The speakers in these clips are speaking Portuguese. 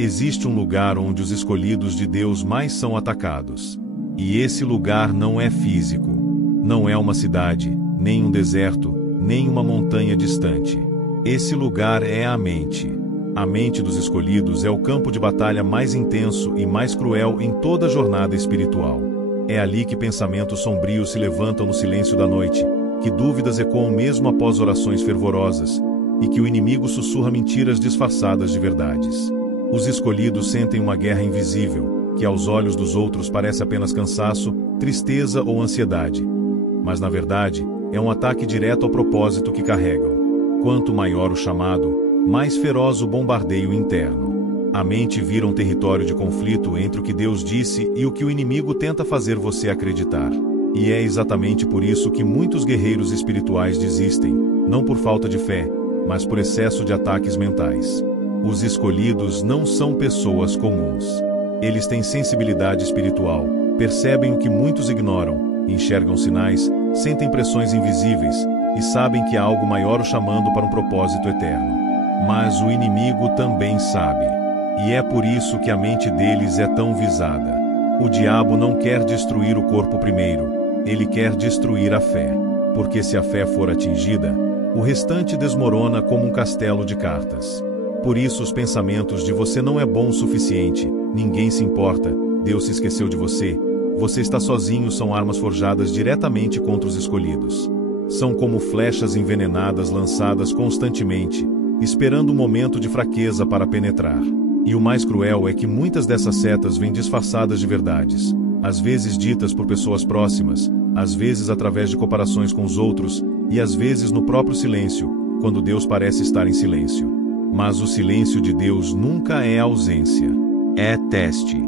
Existe um lugar onde os escolhidos de Deus mais são atacados. E esse lugar não é físico. Não é uma cidade, nem um deserto, nem uma montanha distante. Esse lugar é a mente. A mente dos escolhidos é o campo de batalha mais intenso e mais cruel em toda a jornada espiritual. É ali que pensamentos sombrios se levantam no silêncio da noite, que dúvidas ecoam mesmo após orações fervorosas, e que o inimigo sussurra mentiras disfarçadas de verdades. Os escolhidos sentem uma guerra invisível, que aos olhos dos outros parece apenas cansaço, tristeza ou ansiedade. Mas na verdade, é um ataque direto ao propósito que carregam. Quanto maior o chamado, mais feroz o bombardeio interno. A mente vira um território de conflito entre o que Deus disse e o que o inimigo tenta fazer você acreditar. E é exatamente por isso que muitos guerreiros espirituais desistem, não por falta de fé, mas por excesso de ataques mentais. Os escolhidos não são pessoas comuns. Eles têm sensibilidade espiritual, percebem o que muitos ignoram, enxergam sinais, sentem pressões invisíveis e sabem que há algo maior o chamando para um propósito eterno. Mas o inimigo também sabe. E é por isso que a mente deles é tão visada. O diabo não quer destruir o corpo primeiro, ele quer destruir a fé. Porque se a fé for atingida, o restante desmorona como um castelo de cartas. Por isso os pensamentos de você não é bom o suficiente, ninguém se importa, Deus se esqueceu de você, você está sozinho são armas forjadas diretamente contra os escolhidos. São como flechas envenenadas lançadas constantemente, esperando um momento de fraqueza para penetrar. E o mais cruel é que muitas dessas setas vêm disfarçadas de verdades, às vezes ditas por pessoas próximas, às vezes através de comparações com os outros, e às vezes no próprio silêncio, quando Deus parece estar em silêncio. Mas o silêncio de Deus nunca é ausência. É teste.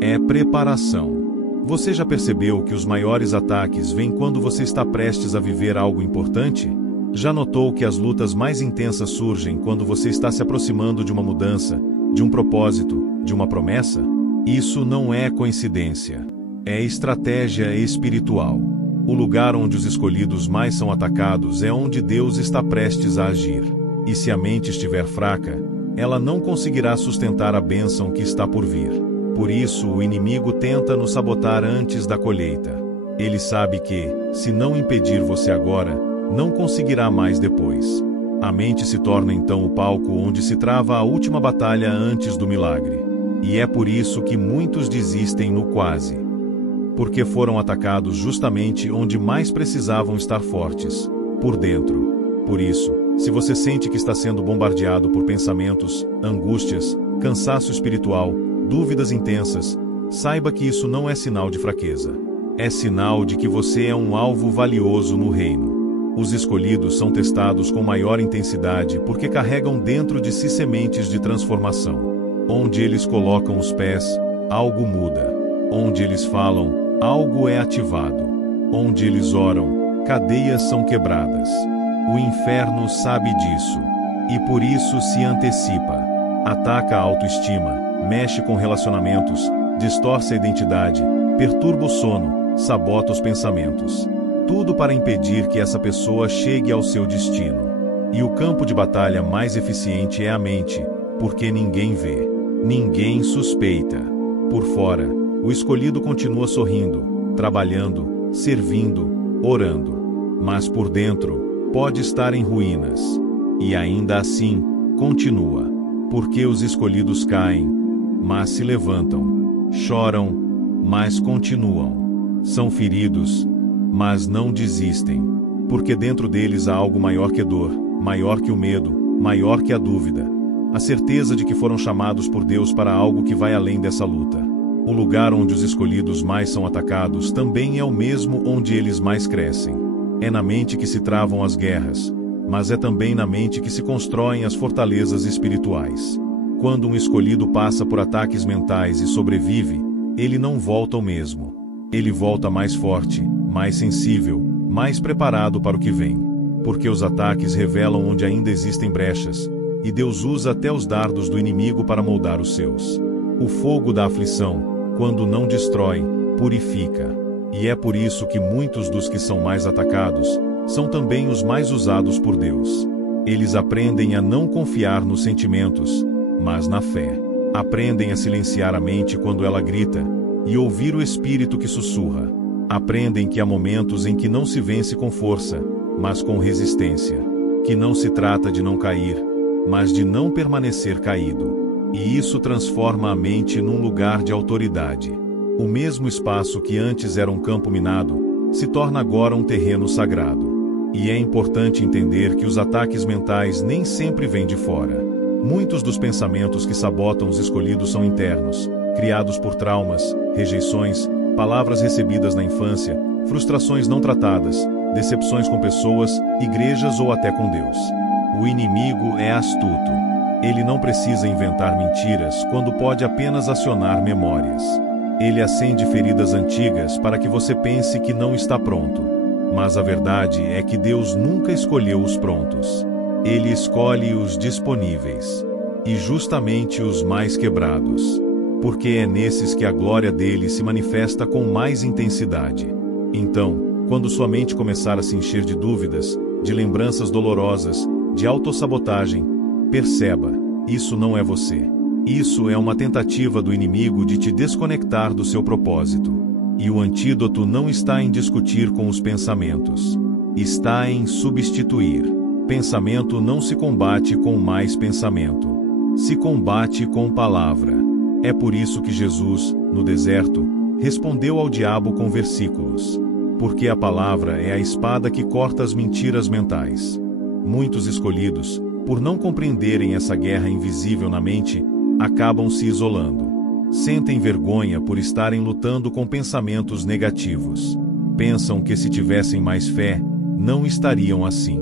É preparação. Você já percebeu que os maiores ataques vêm quando você está prestes a viver algo importante? Já notou que as lutas mais intensas surgem quando você está se aproximando de uma mudança, de um propósito, de uma promessa? Isso não é coincidência. É estratégia espiritual. O lugar onde os escolhidos mais são atacados é onde Deus está prestes a agir. E se a mente estiver fraca, ela não conseguirá sustentar a bênção que está por vir. Por isso, o inimigo tenta nos sabotar antes da colheita. Ele sabe que, se não impedir você agora, não conseguirá mais depois. A mente se torna então o palco onde se trava a última batalha antes do milagre. E é por isso que muitos desistem no quase. Porque foram atacados justamente onde mais precisavam estar fortes, por dentro. Por isso, se você sente que está sendo bombardeado por pensamentos, angústias, cansaço espiritual, dúvidas intensas, saiba que isso não é sinal de fraqueza. É sinal de que você é um alvo valioso no reino. Os escolhidos são testados com maior intensidade porque carregam dentro de si sementes de transformação. Onde eles colocam os pés, algo muda. Onde eles falam, algo é ativado. Onde eles oram, cadeias são quebradas. O inferno sabe disso, e por isso se antecipa. Ataca a autoestima, mexe com relacionamentos, distorce a identidade, perturba o sono, sabota os pensamentos. Tudo para impedir que essa pessoa chegue ao seu destino. E o campo de batalha mais eficiente é a mente, porque ninguém vê, ninguém suspeita. Por fora, o escolhido continua sorrindo, trabalhando, servindo, orando. Mas por dentro, pode estar em ruínas. E ainda assim, continua. Porque os escolhidos caem, mas se levantam. Choram, mas continuam. São feridos, mas não desistem. Porque dentro deles há algo maior que dor, maior que o medo, maior que a dúvida. A certeza de que foram chamados por Deus para algo que vai além dessa luta. O lugar onde os escolhidos mais são atacados também é o mesmo onde eles mais crescem. É na mente que se travam as guerras, mas é também na mente que se constroem as fortalezas espirituais. Quando um escolhido passa por ataques mentais e sobrevive, ele não volta o mesmo. Ele volta mais forte, mais sensível, mais preparado para o que vem. Porque os ataques revelam onde ainda existem brechas, e Deus usa até os dardos do inimigo para moldar os seus. O fogo da aflição, quando não destrói, purifica. E é por isso que muitos dos que são mais atacados, são também os mais usados por Deus. Eles aprendem a não confiar nos sentimentos, mas na fé. Aprendem a silenciar a mente quando ela grita, e ouvir o espírito que sussurra. Aprendem que há momentos em que não se vence com força, mas com resistência. Que não se trata de não cair, mas de não permanecer caído. E isso transforma a mente num lugar de autoridade. O mesmo espaço que antes era um campo minado, se torna agora um terreno sagrado. E é importante entender que os ataques mentais nem sempre vêm de fora. Muitos dos pensamentos que sabotam os escolhidos são internos, criados por traumas, rejeições, palavras recebidas na infância, frustrações não tratadas, decepções com pessoas, igrejas ou até com Deus. O inimigo é astuto. Ele não precisa inventar mentiras quando pode apenas acionar memórias. Ele acende feridas antigas para que você pense que não está pronto. Mas a verdade é que Deus nunca escolheu os prontos. Ele escolhe os disponíveis. E justamente os mais quebrados. Porque é nesses que a glória dele se manifesta com mais intensidade. Então, quando sua mente começar a se encher de dúvidas, de lembranças dolorosas, de autossabotagem, perceba, isso não é você. Isso é uma tentativa do inimigo de te desconectar do seu propósito. E o antídoto não está em discutir com os pensamentos. Está em substituir. Pensamento não se combate com mais pensamento. Se combate com palavra. É por isso que Jesus, no deserto, respondeu ao diabo com versículos. Porque a palavra é a espada que corta as mentiras mentais. Muitos escolhidos, por não compreenderem essa guerra invisível na mente, acabam se isolando. Sentem vergonha por estarem lutando com pensamentos negativos. Pensam que se tivessem mais fé, não estariam assim.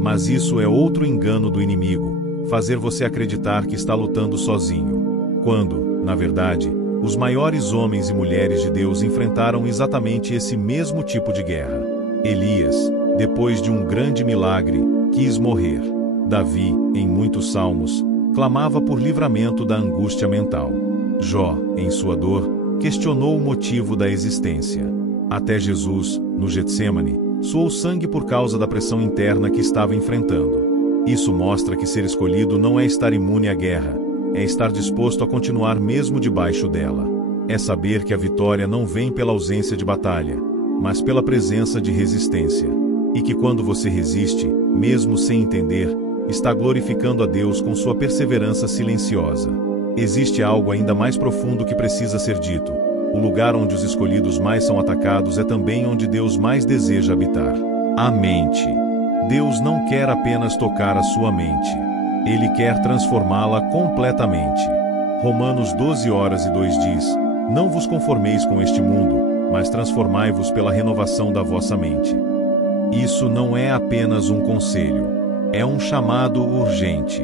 Mas isso é outro engano do inimigo, fazer você acreditar que está lutando sozinho. Quando, na verdade, os maiores homens e mulheres de Deus enfrentaram exatamente esse mesmo tipo de guerra. Elias, depois de um grande milagre, quis morrer. Davi, em muitos salmos, clamava por livramento da angústia mental. Jó, em sua dor, questionou o motivo da existência. Até Jesus, no Getsêmani, suou sangue por causa da pressão interna que estava enfrentando. Isso mostra que ser escolhido não é estar imune à guerra, é estar disposto a continuar mesmo debaixo dela. É saber que a vitória não vem pela ausência de batalha, mas pela presença de resistência. E que quando você resiste, mesmo sem entender, está glorificando a Deus com sua perseverança silenciosa. Existe algo ainda mais profundo que precisa ser dito. O lugar onde os escolhidos mais são atacados é também onde Deus mais deseja habitar. A mente. Deus não quer apenas tocar a sua mente. Ele quer transformá-la completamente. Romanos 12:2 diz: Não vos conformeis com este mundo, mas transformai-vos pela renovação da vossa mente. Isso não é apenas um conselho. É um chamado urgente.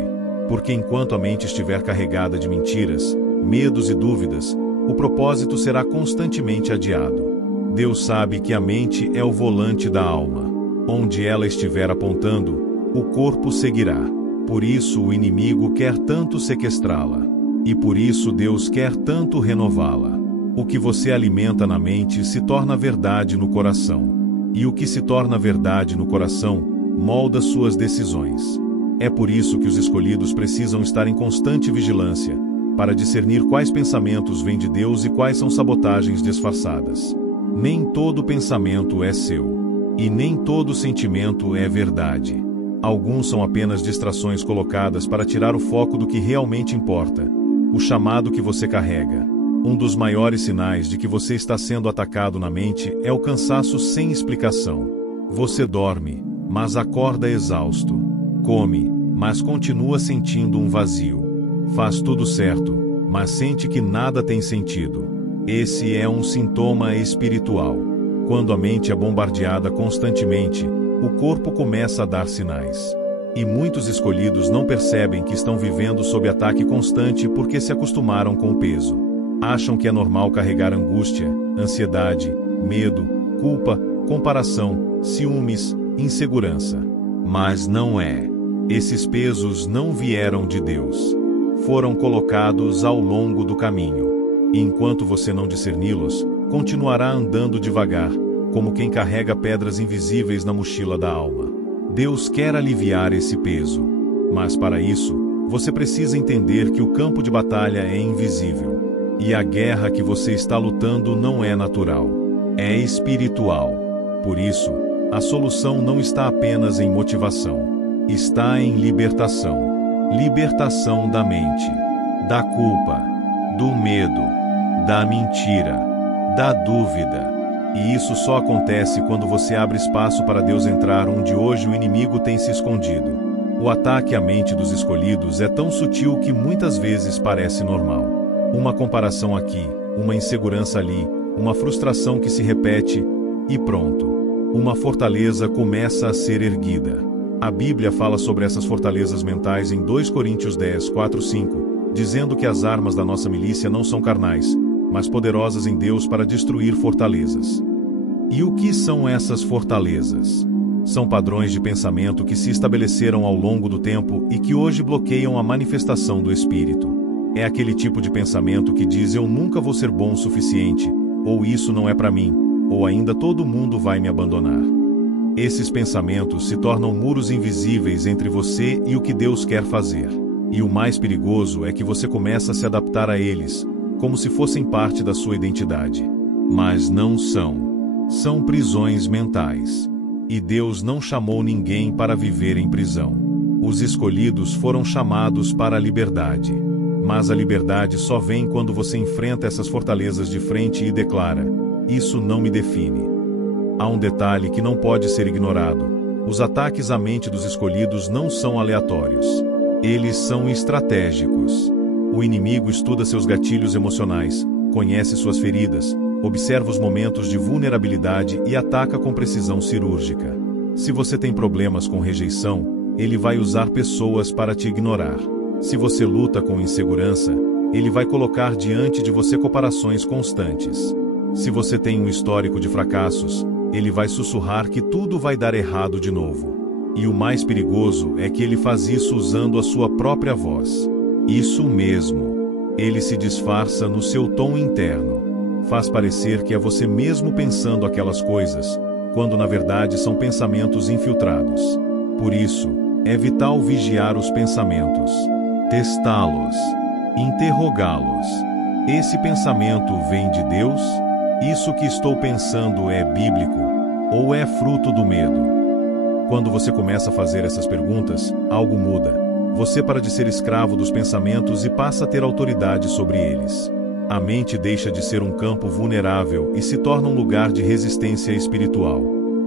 Porque enquanto a mente estiver carregada de mentiras, medos e dúvidas, o propósito será constantemente adiado. Deus sabe que a mente é o volante da alma. Onde ela estiver apontando, o corpo seguirá. Por isso o inimigo quer tanto sequestrá-la. E por isso Deus quer tanto renová-la. O que você alimenta na mente se torna verdade no coração. E o que se torna verdade no coração, molda suas decisões. É por isso que os escolhidos precisam estar em constante vigilância, para discernir quais pensamentos vêm de Deus e quais são sabotagens disfarçadas. Nem todo pensamento é seu. E nem todo sentimento é verdade. Alguns são apenas distrações colocadas para tirar o foco do que realmente importa, o chamado que você carrega. Um dos maiores sinais de que você está sendo atacado na mente é o cansaço sem explicação. Você dorme, mas acorda exausto. Come, mas continua sentindo um vazio. Faz tudo certo, mas sente que nada tem sentido. Esse é um sintoma espiritual. Quando a mente é bombardeada constantemente, o corpo começa a dar sinais. E muitos escolhidos não percebem que estão vivendo sob ataque constante porque se acostumaram com o peso. Acham que é normal carregar angústia, ansiedade, medo, culpa, comparação, ciúmes, insegurança. Mas não é. Esses pesos não vieram de Deus. Foram colocados ao longo do caminho. E enquanto você não discerni-los, continuará andando devagar, como quem carrega pedras invisíveis na mochila da alma. Deus quer aliviar esse peso. Mas para isso, Você precisa entender que o campo de batalha é invisível. E a guerra que você está lutando não é natural. É espiritual. Por isso, a solução não está apenas em motivação. Está em libertação. Libertação da mente, da culpa, do medo, da mentira, da dúvida. E isso só acontece quando você abre espaço para Deus entrar onde hoje o inimigo tem se escondido. O ataque à mente dos escolhidos é tão sutil que muitas vezes parece normal. Uma comparação aqui, uma insegurança ali, uma frustração que se repete, e pronto. Uma fortaleza começa a ser erguida. A Bíblia fala sobre essas fortalezas mentais em 2 Coríntios 10, 4, 5, dizendo que as armas da nossa milícia não são carnais, mas poderosas em Deus para destruir fortalezas. E o que são essas fortalezas? São padrões de pensamento que se estabeleceram ao longo do tempo e que hoje bloqueiam a manifestação do Espírito. É aquele tipo de pensamento que diz: eu nunca vou ser bom o suficiente, ou isso não é para mim, ou ainda todo mundo vai me abandonar. Esses pensamentos se tornam muros invisíveis entre você e o que Deus quer fazer. E o mais perigoso é que você começa a se adaptar a eles, como se fossem parte da sua identidade. Mas não são. São prisões mentais. E Deus não chamou ninguém para viver em prisão. Os escolhidos foram chamados para a liberdade. Mas a liberdade só vem quando você enfrenta essas fortalezas de frente e declara: isso não me define. Há um detalhe que não pode ser ignorado: os ataques à mente dos escolhidos não são aleatórios. Eles são estratégicos. O inimigo estuda seus gatilhos emocionais, conhece suas feridas, observa os momentos de vulnerabilidade e ataca com precisão cirúrgica. Se você tem problemas com rejeição, ele vai usar pessoas para te ignorar. Se você luta com insegurança, ele vai colocar diante de você comparações constantes. Se você tem um histórico de fracassos, ele vai sussurrar que tudo vai dar errado de novo. E o mais perigoso é que ele faz isso usando a sua própria voz. Isso mesmo. Ele se disfarça no seu tom interno. Faz parecer que é você mesmo pensando aquelas coisas, quando na verdade são pensamentos infiltrados. Por isso, é vital vigiar os pensamentos, testá-los, interrogá-los. Esse pensamento vem de Deus? Isso que estou pensando é bíblico? Ou é fruto do medo? Quando você começa a fazer essas perguntas, algo muda. Você para de ser escravo dos pensamentos e passa a ter autoridade sobre eles. A mente deixa de ser um campo vulnerável e se torna um lugar de resistência espiritual.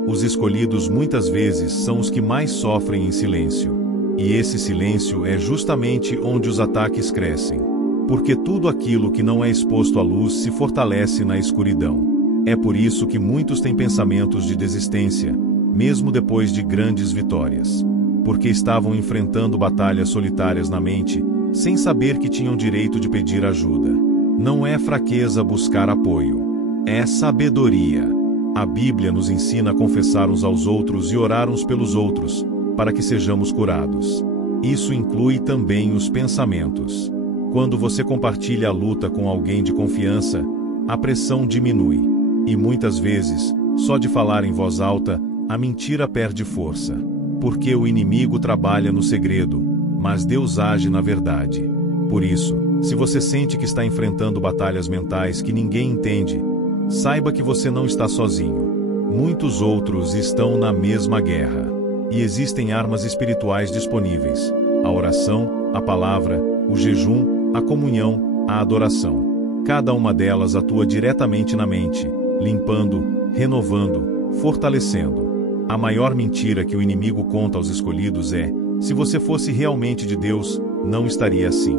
Os escolhidos muitas vezes são os que mais sofrem em silêncio. E esse silêncio é justamente onde os ataques crescem. Porque tudo aquilo que não é exposto à luz se fortalece na escuridão. É por isso que muitos têm pensamentos de desistência, mesmo depois de grandes vitórias. Porque estavam enfrentando batalhas solitárias na mente, sem saber que tinham direito de pedir ajuda. Não é fraqueza buscar apoio. É sabedoria. A Bíblia nos ensina a confessar uns aos outros e orar uns pelos outros, para que sejamos curados. Isso inclui também os pensamentos. Quando você compartilha a luta com alguém de confiança, a pressão diminui. E muitas vezes, só de falar em voz alta, a mentira perde força. Porque o inimigo trabalha no segredo, mas Deus age na verdade. Por isso, se você sente que está enfrentando batalhas mentais que ninguém entende, saiba que você não está sozinho. Muitos outros estão na mesma guerra. E existem armas espirituais disponíveis: a oração, a palavra, o jejum, a comunhão, a adoração. Cada uma delas atua diretamente na mente, limpando, renovando, fortalecendo. A maior mentira que o inimigo conta aos escolhidos é: se você fosse realmente de Deus, não estaria assim.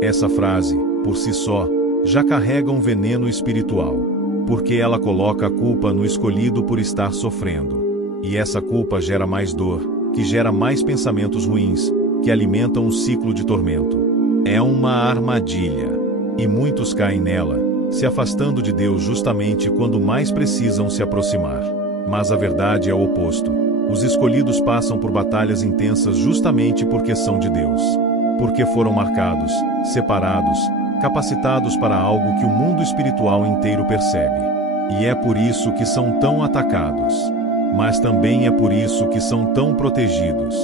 Essa frase, por si só, já carrega um veneno espiritual, porque ela coloca a culpa no escolhido por estar sofrendo. E essa culpa gera mais dor, que gera mais pensamentos ruins, que alimentam um ciclo de tormento. É uma armadilha. E muitos caem nela, se afastando de Deus justamente quando mais precisam se aproximar. Mas a verdade é o oposto. Os escolhidos passam por batalhas intensas justamente porque são de Deus. Porque foram marcados, separados, capacitados para algo que o mundo espiritual inteiro percebe. E é por isso que são tão atacados. Mas também é por isso que são tão protegidos.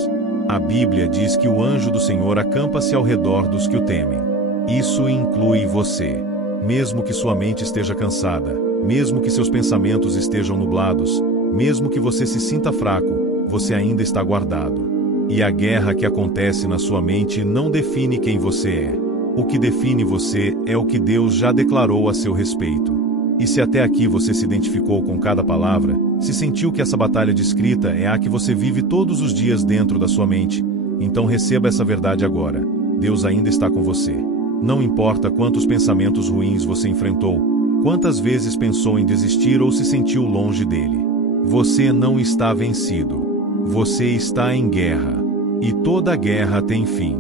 A Bíblia diz que o anjo do Senhor acampa-se ao redor dos que o temem. Isso inclui você. Mesmo que sua mente esteja cansada, mesmo que seus pensamentos estejam nublados, mesmo que você se sinta fraco, você ainda está guardado. E a guerra que acontece na sua mente não define quem você é. O que define você é o que Deus já declarou a seu respeito. E se até aqui você se identificou com cada palavra, se sentiu que essa batalha descrita é a que você vive todos os dias dentro da sua mente, então receba essa verdade agora. Deus ainda está com você. Não importa quantos pensamentos ruins você enfrentou, quantas vezes pensou em desistir ou se sentiu longe dele. Você não está vencido. Você está em guerra. E toda guerra tem fim.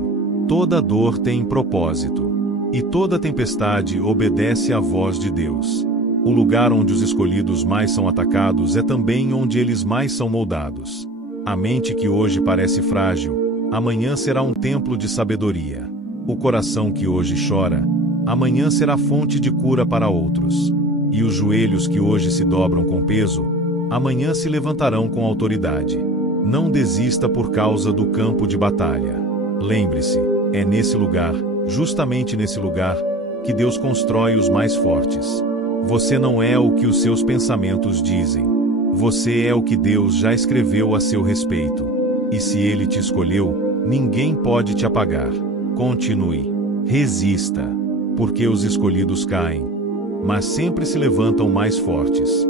Toda dor tem propósito. E toda tempestade obedece à voz de Deus. O lugar onde os escolhidos mais são atacados é também onde eles mais são moldados. A mente que hoje parece frágil, amanhã será um templo de sabedoria. O coração que hoje chora, amanhã será fonte de cura para outros. E os joelhos que hoje se dobram com peso, amanhã se levantarão com autoridade. Não desista por causa do campo de batalha. Lembre-se, é nesse lugar, justamente nesse lugar, que Deus constrói os mais fortes. Você não é o que os seus pensamentos dizem. Você é o que Deus já escreveu a seu respeito. E se Ele te escolheu, ninguém pode te apagar. Continue. Resista. Porque os escolhidos caem, mas sempre se levantam mais fortes.